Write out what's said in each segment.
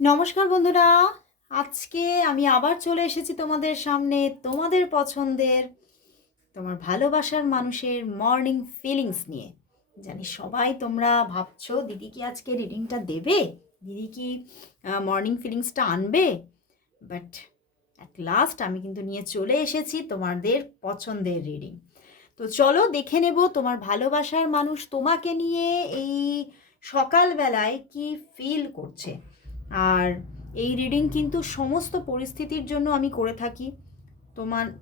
নমস্কার বন্ধুরা, আজকে আমি আবার চলে এসেছি তোমাদের সামনে তোমাদের পছন্দের তোমার ভালোবাসার মানুষের মর্নিং ফিলিংস নিয়ে। জানি সবাই তোমরা ভাবছো দিদি কি আজকে রিডিংটা দেবে, দিদি কি মর্নিং ফিলিংসটা আনবে। বাট অ্যাট লাস্ট আমি কিন্তু নিয়ে চলে এসেছি তোমাদের পছন্দের রিডিং। তো চলো দেখে নেব তোমার ভালোবাসার মানুষ তোমাকে নিয়ে এই সকালবেলায় কি ফিল করছে। আর এই রিডিং কিন্তু সমস্ত পরিস্থিতির জন্য আমি করে থাকি।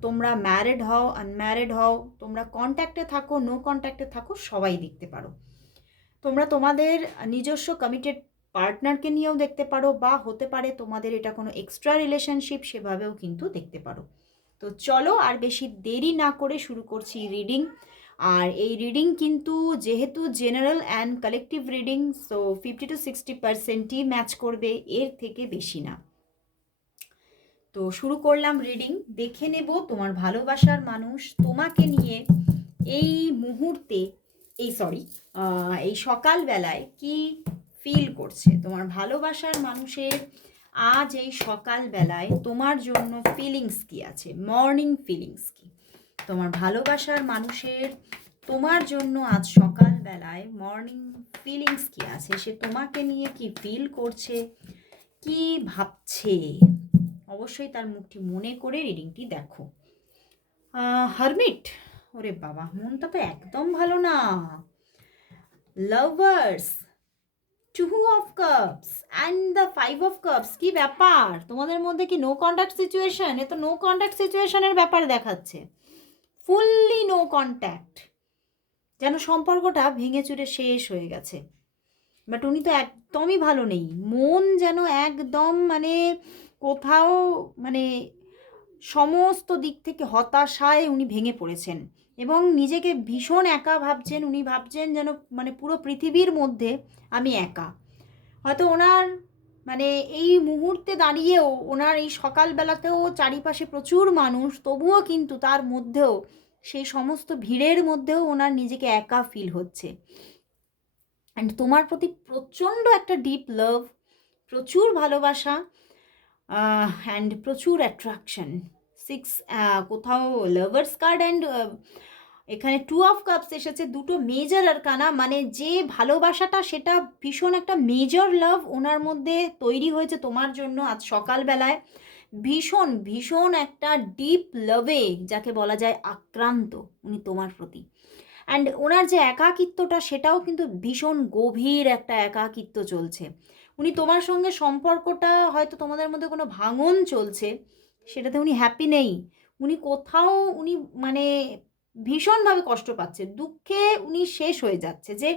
তোমরা ম্যারিড হও, আনম্যারিড হও, তোমরা কন্ট্যাক্টে থাকো, নো কন্ট্যাক্টে থাকো, সবাই দেখতে পারো। তোমরা তোমাদের নিজস্ব কমিটেড পার্টনারকে নিয়েও দেখতে পারো, বা হতে পারে তোমাদের এটা কোনো এক্সট্রা রিলেশনশিপ, সেভাবেও কিন্তু দেখতে পারো। তো চলো আর বেশি দেরি না করে শুরু করছি রিডিং। আর এই রিডিং কিন্তু যেহেতু general and collective reading, so 50 to 60%ই ম্যাচ করবে, এর থেকে বেশি না। তো শুরু করলাম রিডিং। দেখে নেব তোমার ভালোবাসার মানুষ তোমাকে নিয়ে এই মুহূর্তে, এই সকালবেলায় কি ফিল করছে। তোমার ভালোবাসার মানুষের আজ এই সকালবেলায় তোমার জন্য ফিলিংস কি আছে, মর্নিং ফিলিংস কি। তোমার ভালোবাসার মানুষের তোমার জন্য আজ সকালবেলায় মর্নিং ফিলিংস কি আছে, সে তোমাকে নিয়ে কি ফিল করছে, কি ভাবছে। অবশ্যই তার মুখটি মনে করে রিডিংটি দেখো। হারমিট, ওরে বাবা, মনটা তো একদম ভালো না। Lovers, two of cups and the 5 of cups, কি ব্যাপার তোমাদের মধ্যে? কি নো কন্ট্যাক্ট সিচুয়েশন? এ তো নো কন্ট্যাক্ট সিচুয়েশনের ব্যাপার দেখাচ্ছে, ফুললি নো কন্ট্যাক্ট, যেন সম্পর্কটা ভেঙে চুরে শেষ হয়ে গেছে। বাট উনি তো একদমই ভালো নেই, মন যেন একদম মানে কোথাও মানে সমস্ত দিক থেকে হতাশায় উনি ভেঙে পড়েছেন এবং নিজেকে ভীষণ একা ভাবছেন। উনি ভাবছেন যেন মানে পুরো পৃথিবীর মধ্যে আমি একা। হয়তো ওনার মানে এই মুহূর্তে দাঁড়িয়েও, ওনার এই সকালবেলাতেও চারিপাশে প্রচুর মানুষ, তবুও কিন্তু তার মধ্যেও, সেই সমস্ত ভিড়ের মধ্যেও ওনার নিজেকে একা ফিল হচ্ছে। অ্যান্ড তোমার প্রতি প্রচণ্ড একটা ডিপ লাভ, প্রচুর ভালোবাসা, অ্যান্ড প্রচুর অ্যাট্রাকশন। কোথাও লাভার্স কার্ড অ্যান্ড এখানে 2 অফ কাপস এসেছে, দুটো মেজর আরকানা, মানে যে ভালোবাসাটা সেটা ভীষণ একটা মেজর লাভ ওনার মধ্যে তৈরি হয়েছে তোমার জন্য আজ সকালবেলায়। ভীষণ ভীষণ একটা ডিপ লাভে, যাকে বলা যায় আক্রান্ত উনি তোমার প্রতি। অ্যান্ড ওনার যে একাকিত্বটা, সেটাও কিন্তু ভীষণ গভীর একটা একাকিত্ব চলছে। উনি তোমার সঙ্গে সম্পর্কটা, হয়তো তোমাদের মধ্যে কোনো ভাঙন চলছে, সেটাতে উনি হ্যাপি নেই। উনি কোথাও উনি মানে ভীষণভাবে কষ্ট পাচ্ছে, দুঃখে উনি শেষ হয়ে যাচ্ছে। যে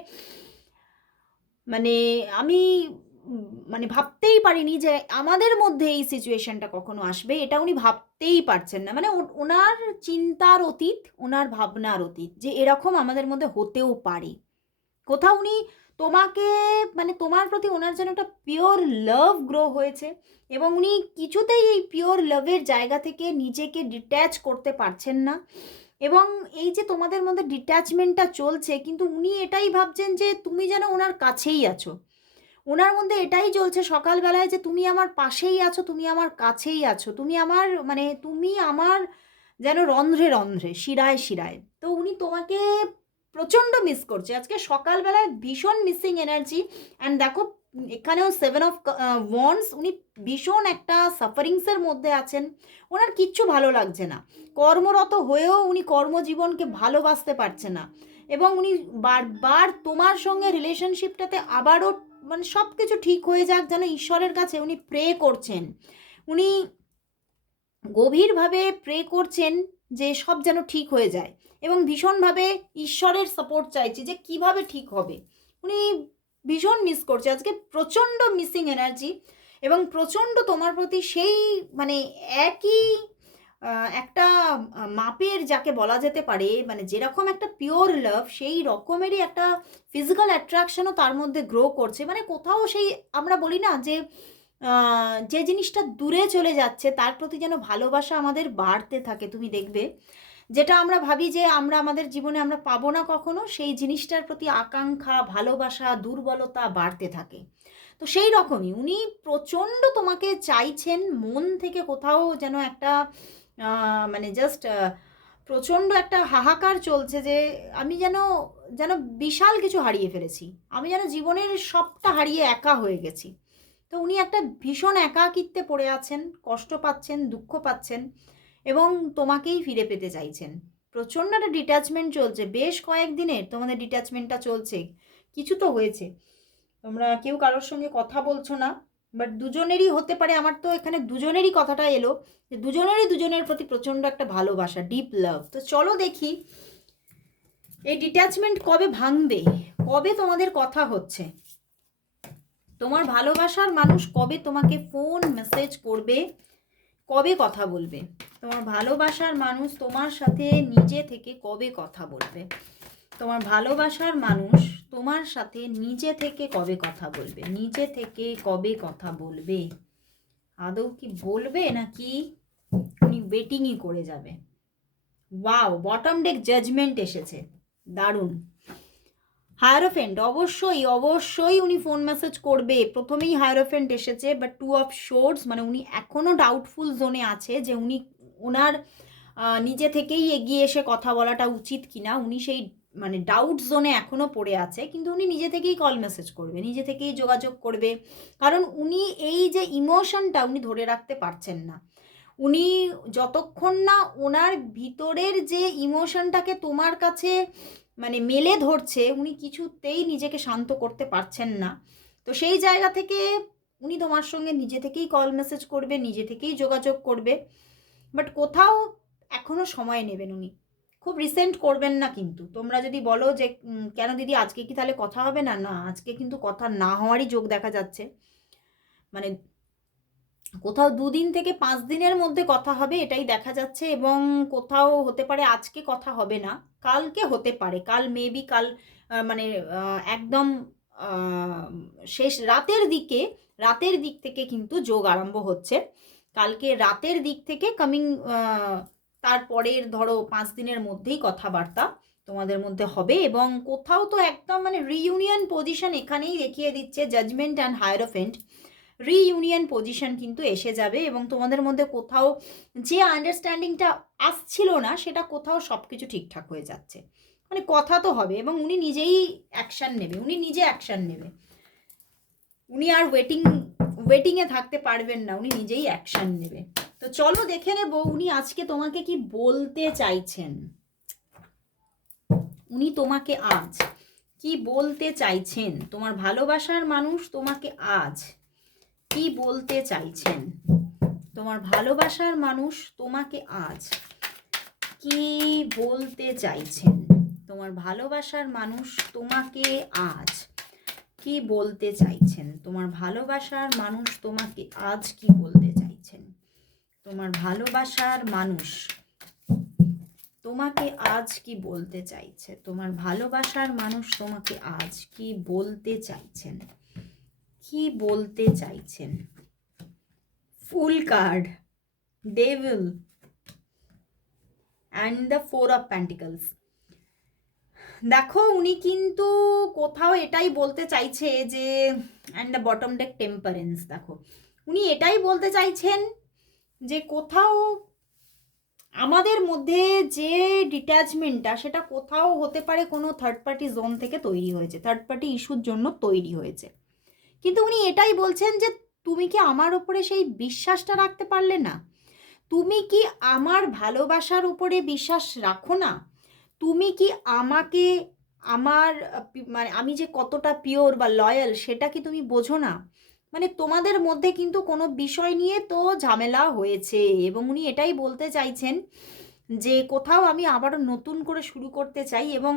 মানে আমি মানে ভাবতেই পারিনি যে আমাদের মধ্যে এই সিচুয়েশনটা কখনো আসবে, এটা উনি ভাবতেই পারছেন না। মানে ওনার চিন্তার অতীত, ওনার ভাবনার অতীত, যে এরকম আমাদের মধ্যে হতেও পারে। কোথাও উনি তোমাকে মানে তোমার প্রতি ওনার যেন একটা পিওর লাভ গ্রো হয়েছে, এবং উনি কিছুতেই এই পিওর লাভের জায়গা থেকে নিজেকে ডিট্যাচ করতে পারছেন না। এবং এই যে তোমাদের মধ্যে ডিট্যাচমেন্টটা চলছে, কিন্তু উনি এটাই ভাবছেন যে তুমি যেন ওনার কাছেই আছো। ওনার মধ্যে এটাই চলছে সকালবেলায়, যে তুমি আমার পাশেই আছো, তুমি আমার কাছেই আছো, তুমি আমার মানে তুমি আমার যেন রন্ধ্রে রন্ধ্রে, শিরায় শিরায়। তো উনি তোমাকে প্রচণ্ড মিস করছে আজকে সকালবেলায়, ভীষণ মিসিং এনার্জি। অ্যান্ড দেখো এখানেও 7 অফ ওয়ান্ডস, উনি ভীষণ একটা সাফারিংসের মধ্যে আছেন। ওনার কিচ্ছু ভালো লাগছে না, কর্মরত হয়েও উনি কর্মজীবনকে ভালোবাসতে পারছে না। এবং উনি বারবার তোমার সঙ্গে রিলেশনশিপটাতে আবারও মানে সব কিছু ঠিক হয়ে যাক যেন ঈশ্বরের কাছে উনি প্রে করছেন। উনি গভীরভাবে প্রে করছেন যে সব যেন ঠিক হয়ে যায়, এবং ভীষণভাবে ঈশ্বরের সাপোর্ট চাইছে যে কিভাবে ঠিক হবে। উনি ভীষণ মিস করছে আজকে, প্রচণ্ড মিসিং এনার্জি, এবং প্রচণ্ড তোমার প্রতি সেই মানে একই একটা মাপের, যাকে বলা যেতে পারে মানে যেরকম একটা পিওর লাভ, সেই রকমেরই একটা ফিজিক্যাল অ্যাট্রাকশনও তার মধ্যে গ্রো করছে। মানে কোথাও সেই আমরা বলি না যে যে জিনিসটা দূরে চলে যাচ্ছে তার প্রতি যেন ভালোবাসা আমাদের বাড়তে থাকে। তুমি দেখবে যেটা আমরা ভাবি যে আমরা আমাদের জীবনে আমরা পাবো না কখনো, সেই জিনিসটার প্রতি আকাঙ্ক্ষা, ভালোবাসা, দুর্বলতা বাড়তে থাকে। তো সেই রকমই উনি প্রচণ্ড তোমাকে চাইছেন, মন থেকে কোথাও যেন একটা মানে জাস্ট প্রচণ্ড একটা হাহাকার চলছে যে আমি যেন যেন বিশাল কিছু হারিয়ে ফেলেছি, আমি যেন জীবনের সবটা হারিয়ে একা হয়ে গেছি। তো উনি একটা ভীষণ একাকিত্বে পড়ে আছেন, কষ্ট পাচ্ছেন, দুঃখ পাচ্ছেন এবং তোমাকেই ফিরে পেতে চাইছেন। প্রচণ্ড একটা ডিট্যাচমেন্ট চলছে, বেশ কয়েকদিনের তোমাদের ডিট্যাচমেন্টটা চলছে। কিছু তো হয়েছে, তোমরা কেউ কারোর সঙ্গে কথা বলছো না, বাট দুজনেরই হতে পারে। আমার তো এখানে দুজনেরই কথাটা এলো যে দুজনেরই দুজনের প্রতি প্রচণ্ড একটা ভালোবাসা, ডিপ লাভ। তো চলো দেখি এই ডিট্যাচমেন্ট কবে ভাঙবে, কবে তোমাদের কথা হচ্ছে, তোমার ভালোবাসার মানুষ কবে তোমাকে ফোন মেসেজ করবে, কবে কথা বলবে, তোমার ভালোবাসার মানুষ তোমার সাথে নিজে থেকে কবে কথা বলবে, তোমার ভালোবাসার মানুষ তোমার সাথে নিজে থেকে কবে কথা বলবে, নিজে থেকে কবে কথা বলবে, আদৌ কি বলবে নাকি উনি ওয়েটিংই করে যাবে। ওয়াও, বটম ডেক জাজমেন্ট এসেছে, দারুণ। হায়ারোফেন্ট, অবশ্যই অবশ্যই উনি ফোন মেসেজ করবে। প্রথমেই হায়ারোফেন্ট এসেছে, বাট 2 অফ শোর্ডস, মানে উনি এখনও ডাউটফুল জোনে আছে যে উনি ওনার নিজে থেকেই এগিয়ে এসে কথা বলাটা উচিত কিনা। উনি সেই মানে ডাউট জোনে এখনও পড়ে আছে, কিন্তু উনি নিজে থেকেই কল মেসেজ করবে, নিজে থেকেই যোগাযোগ করবে, কারণ উনি এই যে ইমোশনটা উনি ধরে রাখতে পারছেন না। উনি যতক্ষণ না ওনার ভিতরের যে ইমোশনটাকে তোমার কাছে মানে মেলে ধরছে, উনি কিছুতেই নিজেকে শান্ত করতে পারছেন না। তো সেই জায়গা থেকে উনি তোমার সঙ্গে নিজে থেকেই কল মেসেজ করবে, নিজে থেকেই যোগাযোগ করবে, বাট কোথাও এখনও সময় নেবেন উনি, খুব রিসেন্ট করবেন না। কিন্তু তোমরা যদি বলো যে কেন দিদি আজকে কি তাহলে কথা হবে না, না আজকে কিন্তু কথা না হওয়ারই যোগ দেখা যাচ্ছে। মানে কোথাও 2 দিন থেকে 5 দিনের মধ্যে কথা হবে এটাই দেখা যাচ্ছে, এবং কোথাও হতে পারে আজকে কথা হবে না, কালকে হতে পারে, কাল মেবি কাল মানে একদম শেষ রাতের দিক থেকে কিন্তু যোগ আরম্ভ হচ্ছে। কালকে রাতের দিক থেকে কামিং তারপরের ধরো 5 দিনের মধ্যেই কথাবার্তা তোমাদের মধ্যে হবে, এবং কোথাও তো একদম মানে রিইউনিয়ন পজিশন এখানেই দেখিয়ে দিচ্ছে, judgement and hierophant reunion position কিন্তু এসে যাবে, এবং তোমাদের মধ্যে কোথাও যে আন্ডারস্ট্যান্ডিংটা আসছিল না সেটা কোথাও সব কিছু ঠিকঠাক হয়ে যাচ্ছে। মানে কথা তো হবে, এবং উনি নিজেই অ্যাকশান নেবে, উনি নিজে অ্যাকশান নেবে, উনি আর ওয়েটিংয়ে থাকতে পারবেন না, উনি নিজেই অ্যাকশান নেবে। তো চলো দেখে নেব উনি আজকে তোমাকে কি বলতে চাইছেন, উনি তোমাকে আজ কি বলতে চাইছেন, তোমার ভালোবাসার মানুষ তোমাকে আজ কি বলতে চাইছেন, তোমার ভালোবাসার মানুষ তোমাকে আজ কি বলতে চাইছেন, তোমার ভালোবাসার মানুষ তোমাকে আজ কি বলতে চাইছেন, তোমার ভালোবাসার মানুষ তোমাকে আজ কি বলতে চাইছেন, তোমার ভালোবাসার মানুষ তোমাকে আজ কি বলতে চাইছে, তোমার ভালোবাসার মানুষ তোমাকে আজ কি বলতে চাইছেন, কি বলতে চাইছেন। Fool card, devil and the 4 of pentacles. দেখো উনি কিন্তু কোথাও এটাই বলতে চাইছে যে, and the bottom deck temperance, দেখো উনি এটাই বলতে চাইছেন যে কোথাও আমাদের মধ্যে যে ডিট্যাচমেন্টটা সেটা কোথাও হতে পারে কোনো থার্ড পার্টি জোন থেকে তৈরি হয়েছে, থার্ড পার্টি ইস্যুর জন্য তৈরি হয়েছে, কিন্তু উনি এটাই বলছেন যে তুমি কি আমার ওপরে সেই বিশ্বাসটা রাখতে পারলে না, তুমি কি আমার ভালোবাসার উপরে বিশ্বাস রাখো না, তুমি কি আমাকে আমার মানে আমি যে কতটা পিওর বা লয়াল সেটা কি তুমি বোঝো না। মানে তোমাদের মধ্যে কিন্তু কোনো বিষয় নিয়ে তো ঝামেলা হয়েছে, এবং উনি এটাই বলতে চাইছেন যে কোথাও আমি আবারও নতুন করে শুরু করতে চাই, এবং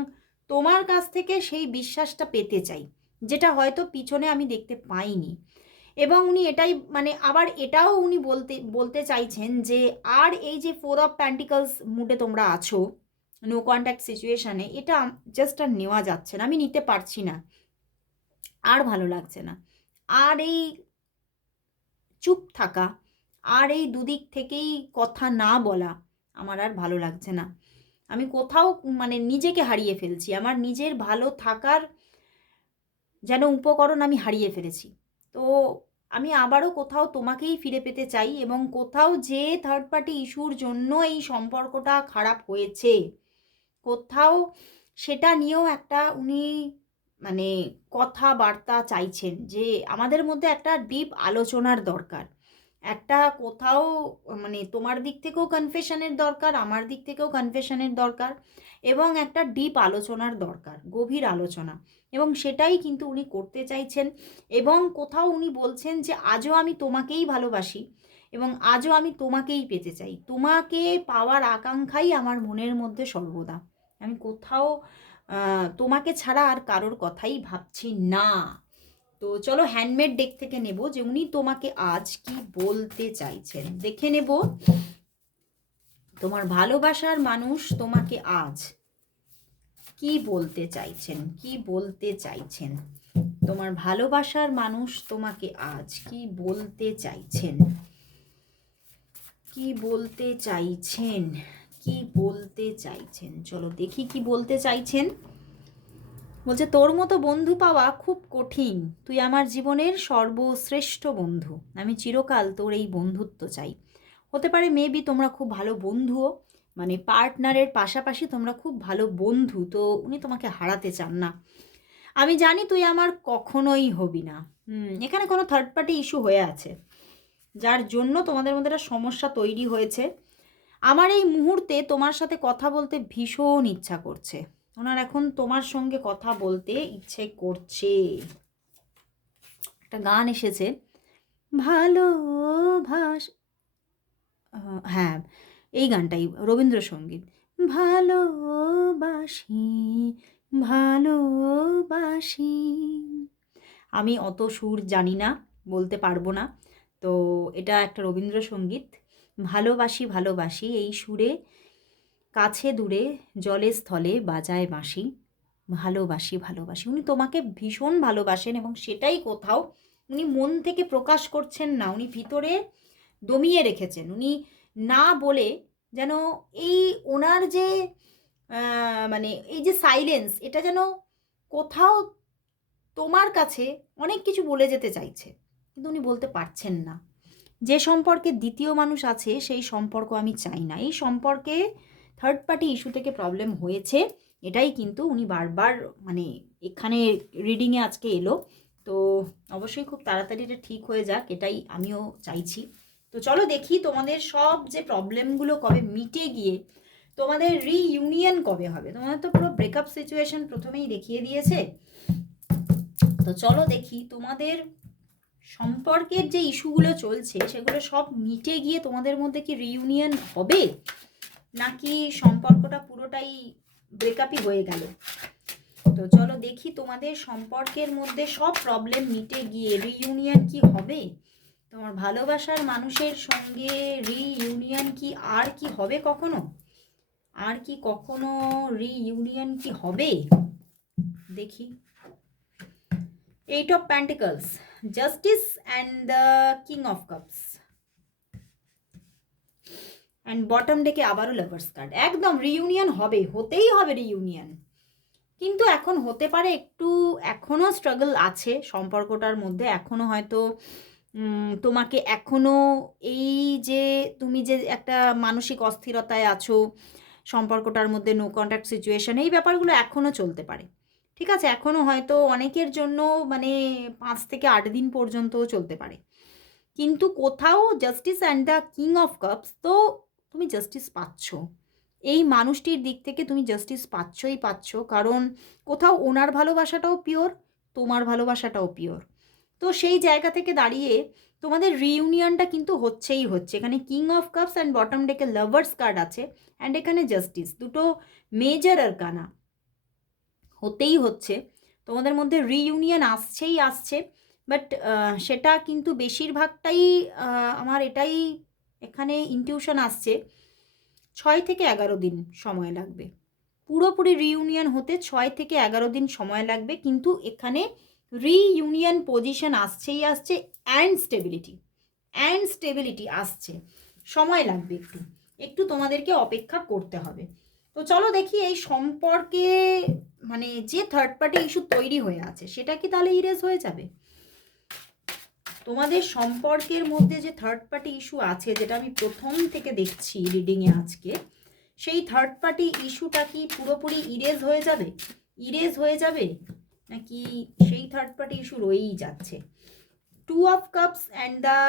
তোমার কাছ থেকে সেই বিশ্বাসটা পেতে চাই, যেটা হয়তো পিছনে আমি দেখতে পাইনি। এবং উনি এটাই মানে আবার এটাও উনি বলতে চাইছেন যে আর এই যে 4 অফ প্যান্টিকলস মুডে তোমরা আছো, নো কন্ট্যাক্ট সিচুয়েশানে, এটা জাস্ট আর নেওয়া যাচ্ছে না, আমি নিতে পারছি না, আর ভালো লাগছে না, আর এই চুপ থাকা, আর এই দুদিক থেকেই কথা না বলা আমার আর ভালো লাগছে না। আমি কোথাও মানে নিজেকে হারিয়ে ফেলছি, আমার নিজের ভালো থাকার যেন উপকরণ আমি হারিয়ে ফেলেছি। তো আমি আবারও কোথাও তোমাকেই ফিরে পেতে চাই, এবং কোথাও যে থার্ড পার্টি ইস্যুর জন্য এই সম্পর্কটা খারাপ হয়েছে, কোথাও সেটা নিয়েও একটা উনি মানে কথাবার্তা চাইছেন যে আমাদের মধ্যে একটা ডিপ আলোচনার দরকার। একটা কোথাও মানে তোমার দিক থেকেও কনফেশনের দরকার, আমার দিক থেকেও কনফেশনের দরকার, এবং একটা ডিপ আলোচনার দরকার, গভীর আলোচনা। এবং সেটাই কিন্তু উনি করতে চাইছেন। এবং কোথাও উনি বলছেন যে আজও আমি তোমাকেই ভালোবাসি এবং আজও আমি তোমাকেই পেতে চাই। তোমাকে পাওয়ার আকাঙ্ক্ষাই আমার মনের মধ্যে সর্বদা। আমি কোথাও তোমাকে ছাড়া আর কারোর কথাই ভাবছি না। তো চলো হ্যান্ডমেড ডেক থেকে নেব যে উনি তোমাকে আজ কি বলতে চাইছেন। দেখে নেব তোমার ভালোবাসার মানুষ তোমাকে আজ কি বলতে চাইছেন, কি বলতে চাইছেন। তোমার ভালোবাসার মানুষ তোমাকে আজ কি বলতে চাইছেন, কি বলতে চাইছেন, কি বলতে চাইছেন। চলো দেখি কি বলতে চাইছেন। বলছে তোর মতো বন্ধু পাওয়া খুব কঠিন, তুই আমার জীবনের সর্বশ্রেষ্ঠ বন্ধু, আমি চিরকাল তোর এই বন্ধুত্ব চাই। হতে পারে মেবি তোমরা খুব ভালো বন্ধুও, মানে পার্টনারের পাশাপাশি তোমরা খুব ভালো বন্ধু, তো উনি তোমাকে হারাতে চান না। আমি জানি তুই আমার কখনোই হবি না। এখানে কোনো থার্ড পার্টি ইস্যু হয়ে আছে যার জন্য তোমাদের মধ্যে একটা সমস্যা তৈরি হয়েছে। আমার এই মুহূর্তে তোমার সাথে কথা বলতে ভীষণ ইচ্ছা করছে, ওনার এখন তোমার সঙ্গে কথা বলতে ইচ্ছে করছে। একটা গান এসেছে ভালোবাস, হ্যাঁ এই গানটাই রবীন্দ্রসঙ্গীত। ভালোবাসি ভালোবাসি, আমি অত সুর জানি না, বলতে পারবো না। তো এটা একটা রবীন্দ্রসঙ্গীত। ভালোবাসি ভালোবাসি এই সুরে কাছে দূরে জলে স্থলে বাজায় বাঁশি। ভালোবাসি ভালোবাসি, উনি তোমাকে ভীষণ ভালোবাসেন এবং সেটাই কোথাও উনি মন থেকে প্রকাশ করছেন না, উনি ভিতরে দমিয়ে রেখেছেন। উনি না বলে যেন এই ওনার যে মানে এই যে সাইলেন্স, এটা যেন কোথাও তোমার কাছে অনেক কিছু বলে যেতে চাইছে, কিন্তু উনি বলতে পারছেন না। যে সম্পর্কে দ্বিতীয় মানুষ আছে সেই সম্পর্ক আমি চাই না। এই সম্পর্কে থার্ড পার্টি ইস্যু থেকে প্রবলেম হয়েছে, এটাই কিন্তু উনি বারবার মানে এখানে রিডিংয়ে আজকে এলো। তো অবশ্যই খুব তাড়াতাড়ি এটা ঠিক হয়ে যাক, এটাই আমিও চাইছি। তো চলো দেখি তোমাদের সব যে প্রবলেমগুলো কবে মিটে গিয়ে তোমাদের রিইউনিয়ন কবে হবে। তোমাদের তো পুরো ব্রেকআপ সিচুয়েশন প্রথমেই দেখিয়ে দিয়েছে। তো চলো দেখি তোমাদের সম্পর্কের যে ইস্যুগুলো চলছে সেগুলো সব মিটে গিয়ে তোমাদের মধ্যে কি রিইউনিয়ন হবে, নাকি সম্পর্কটা পুরোটাই ব্রেকআপই হয়ে গেল। তো চলো দেখি তোমাদের সম্পর্কের মধ্যে সব প্রবলেম মিটে গিয়ে রিইউনিয়ন কি হবে। তোমার ভালোবাসার মানুষের সঙ্গে রিইউনিয়ন কি আর কি হবে কখনো, আর কি কখনো রিইউনিয়ন কি হবে দেখি। Eight of pentacles, justice and the king of cups, and bottom ডেকে আবারও লাভার্স কার্ড। একদম রিইউনিয়ন হবে, হতেই হবে রিইউনিয়ন, কিন্তু এখন হতে পারে একটু এখনও স্ট্রাগল আছে সম্পর্কটার মধ্যে। এখনও হয়তো তোমাকে এখনও এই যে তুমি যে একটা মানসিক অস্থিরতায় আছো সম্পর্কটার মধ্যে, নো কন্ট্যাক্ট সিচুয়েশন, এই ব্যাপারগুলো এখনও চলতে পারে। ঠিক আছে, এখনও হয়তো অনেকের জন্য মানে 5 থেকে 8 দিন পর্যন্তও চলতে পারে, কিন্তু কোথাও justice and the king of cups, তো তুমি জাস্টিস পাচ্ছ। এই মানুষটির দিক থেকে তুমি জাস্টিস পাচ্ছই পাচ্ছ, কারণ কোথাও ওনার ভালোবাসাটাও পিওর, তোমার ভালোবাসাটাও পিওর। তো সেই জায়গা থেকে দাঁড়িয়ে তোমাদের রিইউনিয়নটা কিন্তু হচ্ছেই হচ্ছে। এখানে king of cups and bottom ডেকে লাভার্স কার্ড আছে, অ্যান্ড এখানে জাস্টিস, দুটো মেজর আরকানা, হতেই হচ্ছে। তোমাদের মধ্যে রিইউনিয়ন আসছেই আসছে, বাট সেটা কিন্তু বেশিরভাগটাই আমার এটাই এখানে ইনটিউশন আসছে 6 থেকে 11 দিন সময় লাগবে। পুরোপুরি রিইউনিয়ন হতে 6 থেকে 11 দিন সময় লাগবে, কিন্তু এখানে রিইউনিয়ন পজিশন আসছেই আসছে, অ্যান্ড স্টেবিলিটি আসছে। সময় লাগবে, একটু একটু তোমাদেরকে অপেক্ষা করতে হবে। তো চলো দেখি এই সম্পর্কে মানে যে থার্ড পার্টি ইস্যু তৈরি হয়ে আছে সেটা কি তাহলে ইরেজ হয়ে যাবে। তোমাদের সম্পর্কের মধ্যে যে থার্ড পার্টি ইস্যু আছে, যেটা আমি প্রথম থেকে দেখছি রিডিংয়ে আজকে, সেই থার্ড পার্টি ইস্যুটা কি পুরোপুরি ইরেজ হয়ে যাবে নাকি সেই থার্ড পার্টি ইস্যু রয়েই যাচ্ছে? 2 of Cups and the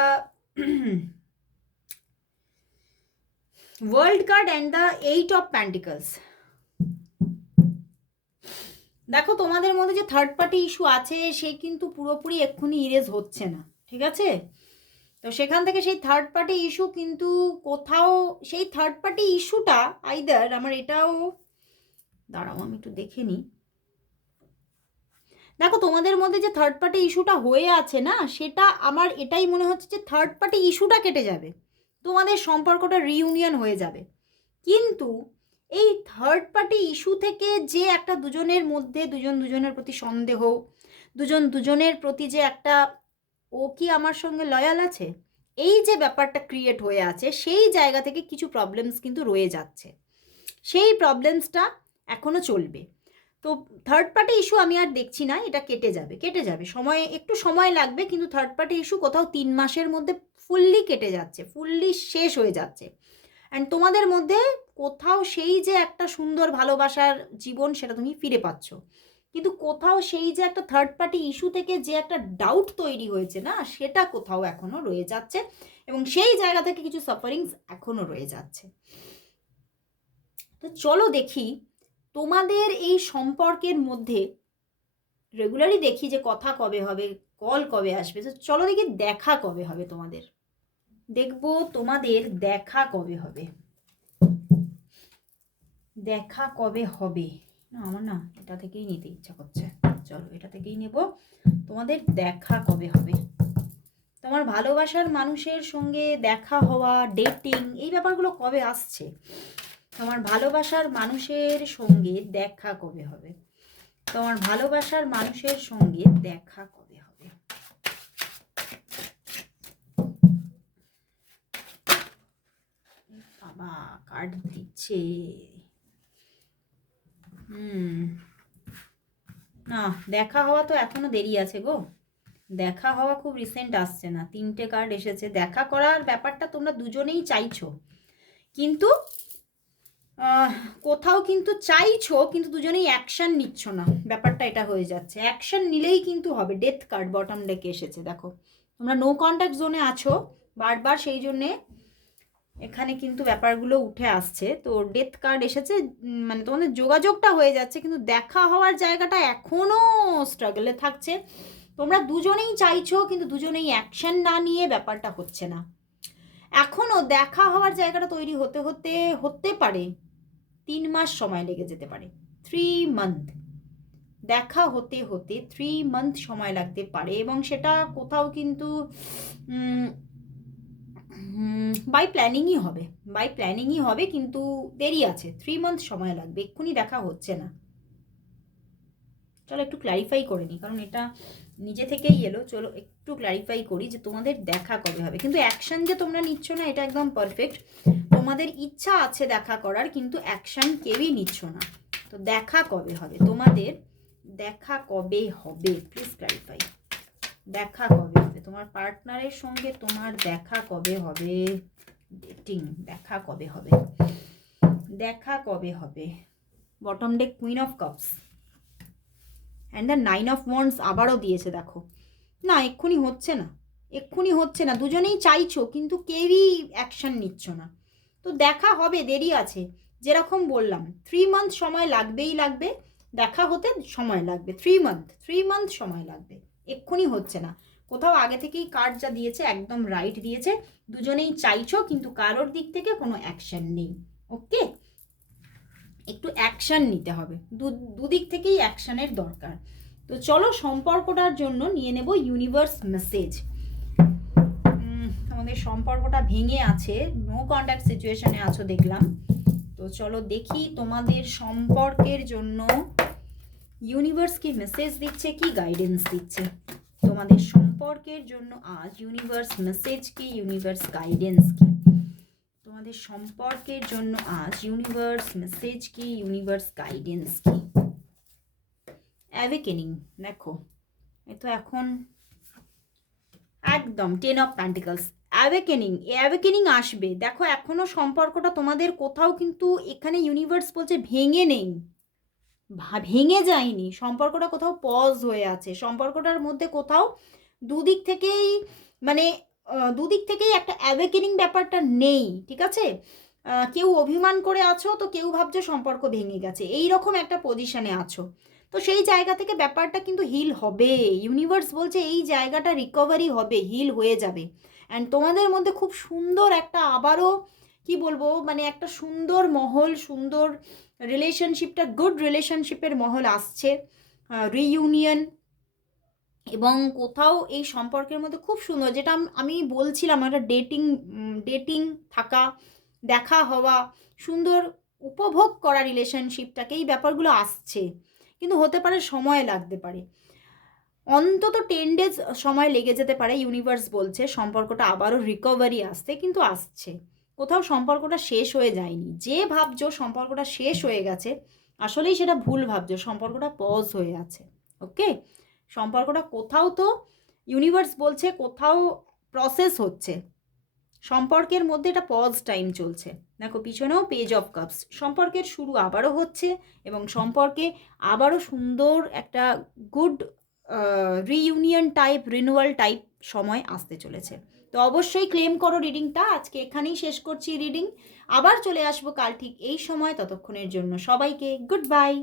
World card and the 8 of Pentacles. দেখো তোমাদের মধ্যে যে থার্ড পার্টি ইস্যু আছে সে কিন্তু পুরোপুরি এক্ষুনি ইরেজ হচ্ছে না, ঠিক আছে? তো সেখান থেকে সেই থার্ড পার্টি ইস্যু কিন্তু কোথাও, সেই থার্ড পার্টি ইস্যুটা আইদার, আমার এটাও দাঁড়াও আমি একটু দেখে নিই। দেখো তোমাদের মধ্যে যে থার্ড পার্টি ইস্যুটা হয়ে আছে না, সেটা আমার এটাই মনে হচ্ছে যে থার্ড পার্টি ইস্যুটা কেটে যাবে, তোমাদের সম্পর্কটা রিইউনিয়ন হয়ে যাবে। কিন্তু এই থার্ড পার্টি ইস্যু থেকে যে একটা দুজনের মধ্যে দুজনের প্রতি সন্দেহ, দুজনের প্রতি যে একটা ও কি আমার সঙ্গে লয়াল আছে, এই যে ব্যাপারটা ক্রিয়েট হয়ে আছে, সেই জায়গা থেকে কিছু প্রবলেমস কিন্তু রয়ে যাচ্ছে। সেই প্রবলেমসটা এখনও চলবে। তো থার্ড পার্টি ইস্যু আমি আর দেখছি না, এটা কেটে যাবে একটু সময় লাগবে, কিন্তু থার্ড পার্টি ইস্যু কোথাও 3 মাসের মধ্যে ফুললি কেটে যাচ্ছে, ফুললি শেষ হয়ে যাচ্ছে। অ্যান্ড তোমাদের মধ্যে কোথাও সেই যে একটা সুন্দর ভালোবাসার জীবন সেটা তুমি ফিরে পাচ্ছ, কিন্তু কোথাও সেই যে একটা থার্ড পার্টি ইস্যু থেকে যে একটা ডাউট তৈরি হয়েছে না, সেটা কোথাও এখনও রয়ে যাচ্ছে, এবং সেই জায়গা থেকে কিছু সাফারিংস এখনও রয়ে যাচ্ছে। তো চলো দেখি তোমাদের এই সম্পর্কের মধ্যে, রেগুলারই দেখি যে কথা কবে হবে, কল কবে আসবে, তো চলো দেখি দেখা কবে হবে তোমাদের, দেখবো তোমাদের দেখা কবে হবে, দেখা কবে হবে। না আমার না এটা থেকেই নিতে ইচ্ছা করছে, চলো এটা থেকেই নেব। তোমাদের দেখা কবে হবে, তোমার ভালোবাসার মানুষের সঙ্গে দেখা হওয়া, ডেটিং, এই ব্যাপারগুলো কবে আসছে, তোমার ভালোবাসার মানুষের সঙ্গে দেখা কবে হবে, তোমার ভালোবাসার মানুষের সঙ্গে দেখা কবে হবে। বাবা কার্ড দিচ্ছে, না দেখা হওয়া তো এখনো দেরি আছে গো, দেখা হওয়া খুব রিসেন্ট আসছে না। 3টে কার্ড এসেছে, দেখা করার ব্যাপারটা তোমরা দুজনেই চাইছো, কিন্তু কোথাও কিন্তু চাইছো, কিন্তু দুজনেই অ্যাকশন নিচ্ছ না, ব্যাপারটা এটা হয়ে যাচ্ছে। অ্যাকশন নিলেই কিন্তু হবে। ডেথ কার্ড বটম ডেকে এসেছে, দেখো তোমরা নো কন্ট্যাক্ট জোনে আছো বারবার, সেই জন্যে এখানে কিন্তু ব্যাপারগুলো উঠে আসছে। তো ডেথ কার্ড এসেছে, মানে তোমাদের যোগাযোগটা হয়ে যাচ্ছে, কিন্তু দেখা হওয়ার জায়গাটা এখনও স্ট্রাগলে থাকছে। তোমরা দুজনেই চাইছো, কিন্তু দুজনেই অ্যাকশন না নিয়ে ব্যাপারটা হচ্ছে না। এখনও দেখা হওয়ার জায়গাটা তৈরি হতে পারে 3 মাস সময় লেগে যেতে পারে, 3 মান্থ দেখা হতে 3 মান্থ সময় লাগতে পারে, এবং সেটা কোথাও কিন্তু বাই প্ল্যানিংই হবে, কিন্তু দেরি আছে, 3 মান্থ সময় লাগবে, এক্ষুনি দেখা হচ্ছে না। চলো একটু ক্ল্যারিফাই করে নিই, কারণ এটা নিজে থেকেই এলো। চলো একটু ক্ল্যারিফাই করি যে তোমাদের দেখা কবে হবে, কিন্তু অ্যাকশন যে তোমরা নিচ্ছ না এটা একদম পারফেক্ট। তোমাদের ইচ্ছা আছে দেখা করার, কিন্তু অ্যাকশন কেউই নিচ্ছ না। তো দেখা কবে হবে তোমাদের, দেখা কবে হবে, প্লিজ ক্ল্যারিফাই। দেখা কবে হবে তোমার পার্টনারের সঙ্গে, তোমার দেখা কবে হবে, ডেটিং, দেখা কবে হবে, দেখা কবে হবে। Bottom day queen of cups and the 9 of wands আবারও দিয়েছে, দেখো না এক্ষুনি হচ্ছে না, দুজনেই চাইছো কিন্তু কেউই অ্যাকশন নিচ্ছ না। তো দেখা হবে, দেরি আছে, যেরকম বললাম 3 মান্থ সময় লাগবে, দেখা হতে সময় লাগবে 3 মান্থ সময় লাগবে, এক্ষুনি হচ্ছে না। কোথাও আগে থেকেই কার্ড যা দিয়েছে একদম রাইট দিয়েছে, দুজনেই চাইছো কিন্তু কারোর দিক থেকে কোনো অ্যাকশন নেই। ওকে, একটু অ্যাকশন নিতে হবে, দুদিক থেকেই অ্যাকশনের দরকার। তো চলো সম্পর্কটার জন্য নিয়ে নেব ইউনিভার্স মেসেজ। আমাদের সম্পর্কটা ভেঙে আছে, নো কন্ট্যাক্ট সিচুয়েশনে আছো দেখলাম। তো চলো দেখি তোমাদের সম্পর্কের জন্য ইউনিভার্স কি মেসেজ দিচ্ছে, কি গাইডেন্স দিচ্ছে তোমাদের সম্পর্কের জন্য আজ। ইউনিভার্স মেসেজ কি, ইউনিভার্স গাইডেন্স কি তোমাদের সম্পর্কের জন্য আজ, ইউনিভার্স মেসেজ কি, ইউনিভার্স গাইডেন্স কি। অ্যাওয়েকেনিং, দেখো এ তো এখন একদম 10 অফ প্যান্টিকলস, অ্যাওয়েকেনিং আসবে। দেখো এখনো সম্পর্কটা তোমাদের কোথাও কিন্তু এখানে ইউনিভার্স বলছে ভেঙে নেই, ভেঙে যায়নি, সম্পর্কটা কোথাও পজ হয়ে আছে, সম্পর্কটার মধ্যে কোথাও দুদিক থেকেই মানে দুদিক থেকেই একটা অ্যাওয়েকেনিং ব্যাপারটা নেই, ঠিক আছে? কেউ অভিমান করে আছো, তো কেউ ভাবছো সম্পর্ক ভেঙে গেছে, এই রকম একটা পজিশনে আছো। তো সেই জায়গা থেকে ব্যাপারটা কিন্তু হিল হবে, ইউনিভার্স বলছে এই জায়গাটা রিকভারি হবে, হিল হয়ে যাবে। অ্যান্ড তোমাদের মধ্যে খুব সুন্দর একটা আবারও কি বলবো মানে একটা সুন্দর মহল, সুন্দর রিলেশনশিপটা, গুড রিলেশনশিপের মহল আসছে, রিইউনিয়ন। এবং কোথাও এই সম্পর্কের মধ্যে খুব সুন্দর, যেটা আমি বলছিলাম একটা ডেটিং থাকা, দেখা হওয়া, সুন্দর উপভোগ করা রিলেশনশিপটাকে, এই ব্যাপারগুলো আসছে। কিন্তু হতে পারে সময় লাগতে পারে, অন্তত 10 days সময় লেগে যেতে পারে। ইউনিভার্স বলছে সম্পর্কটা আবারও রিকভারি আসতে, কিন্তু আসছে। কোথাও সম্পর্কটা শেষ হয়ে যায়নি, যে ভাবছো সম্পর্কটা শেষ হয়ে গেছে আসলেই সেটা ভুল ভাবছো, সম্পর্কটা পজ হয়ে আছে। ওকে, সম্পর্কটা কোথাও তো ইউনিভার্স বলছে কোথাও প্রসেস হচ্ছে, সম্পর্কের মধ্যে এটা পজ টাইম চলছে। দেখো পিছনেও পেজ অফ কাপস, সম্পর্কের শুরু আবারও হচ্ছে এবং সম্পর্কে আবারও সুন্দর একটা good reunion type, renewal type সময় আসতে চলেছে। তো অবশ্যই ক্লেম করো রিডিংটা। আজকে এখানেই শেষ করছি রিডিং, আবার চলে আসবো কাল ঠিক এই সময়। ততক্ষণের জন্য সবাইকে গুড বাই।